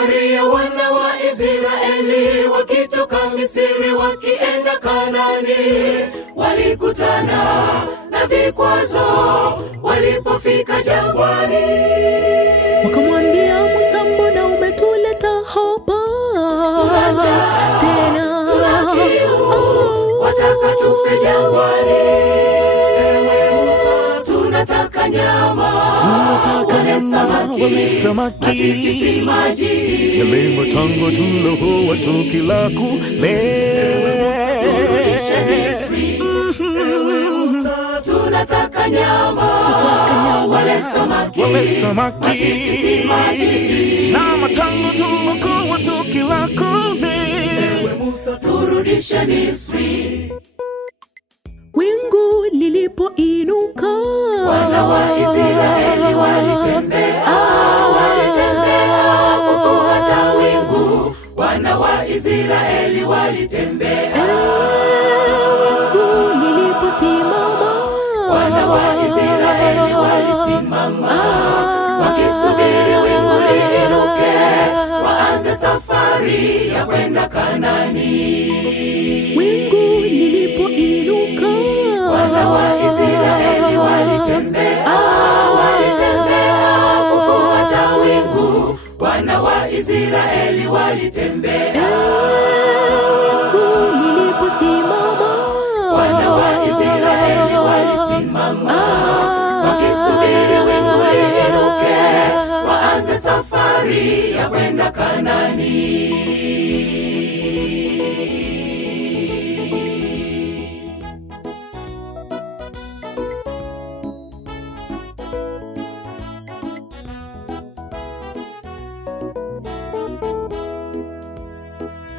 safari ya wana wa Israeli wakitoka Misri wakienda Kanaani, walikutana na vikwazo walipofika jangwani. Wakamwambia Musa, mbona umetuleta hapa tena? Tuna kiu, wataka tufe jangwani. Ewe Musa, tunataka nyama, wale samaki, matikiti maji, yale matango tulokuwa tukila kule. turudishe Misri. Ewe Musa, tunataka nyama, wale samaki, matikiti maji, na matango tulokuwa tukila kule. Ewe Musa, turudishe Misri. Wingu lilipoinuka, wana wa Israeli walitembea kufuata wingu. Wana wa Israeli walitembea. wingu liliposimama, Wana wa Israeli walisimama wakisubiri wingu liinuke, waanze safari ya kwenda Kanaani. wingu lilipoinuka, Wana wa Israeli walitembea kufuata wingu. Wana wa Israeli walitembea. wingu liliposimama, Wana wa Israeli walisimama wakisubiri wingu liinuke, waanze safari ya kwenda Kanaani.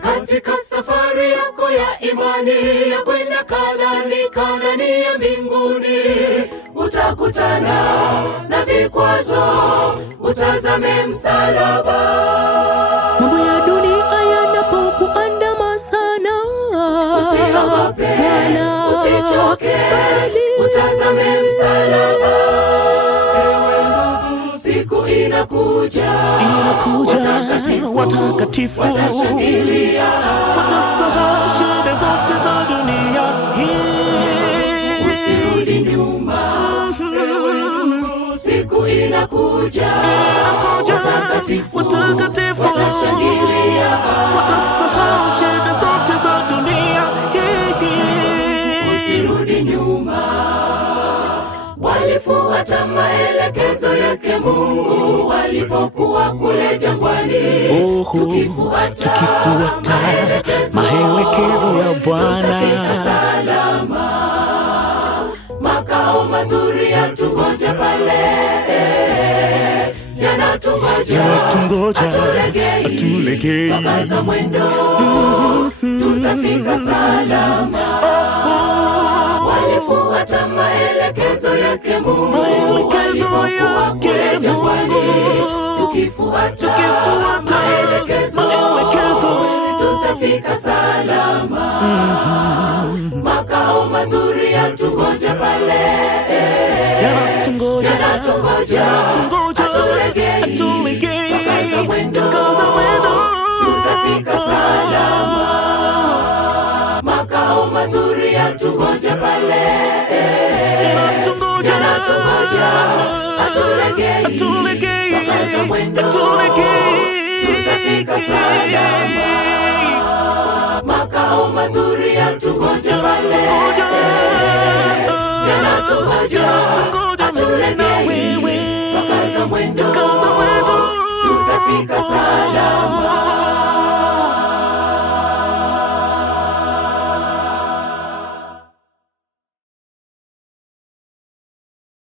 Katika safari yako ya imani ya kwenda Kanaani, Kanaani ya mbinguni, utakutana na vikwazo, utazame msalaba. mambo ya dunia yanapokuandama sana, Usiogope, usichoke, utazame msalaba. Ewe ndugu, siku inakuja, Watakatifu watashangilia, watasahau shida zote za dunia hii. usirudi nyuma. Ewe ndugu, siku inakuja, watakatifu watashangilia, watasahau shida zote za dunia hii. usirudi nyuma. Walifuata maelekezo yake Mungu walipokuwa kule jangwani. Tukifuata maelekezo ya Bwana, tutafika salama. Makao mazuri yatungoja pale, yanatungoja, hatulegei, pakaza mwendo, tutafika salama. Walifuata maelekezo yake Mungu walipokuwa kule jangwani. Tukifuata maelekezo, tutafika salama. Makao mazuri yatungoja pale, yanatungoja, hatulegei, pakaza mwendo, tutafika salama. Makao mazuri yatungoja pale, yanatungoja, hatulegei, pakaza mwendo, tutafika salama. Makao mazuri yatungoja pale, yanatungoja, hatulegei, pakaza mwendo, tutafika salama.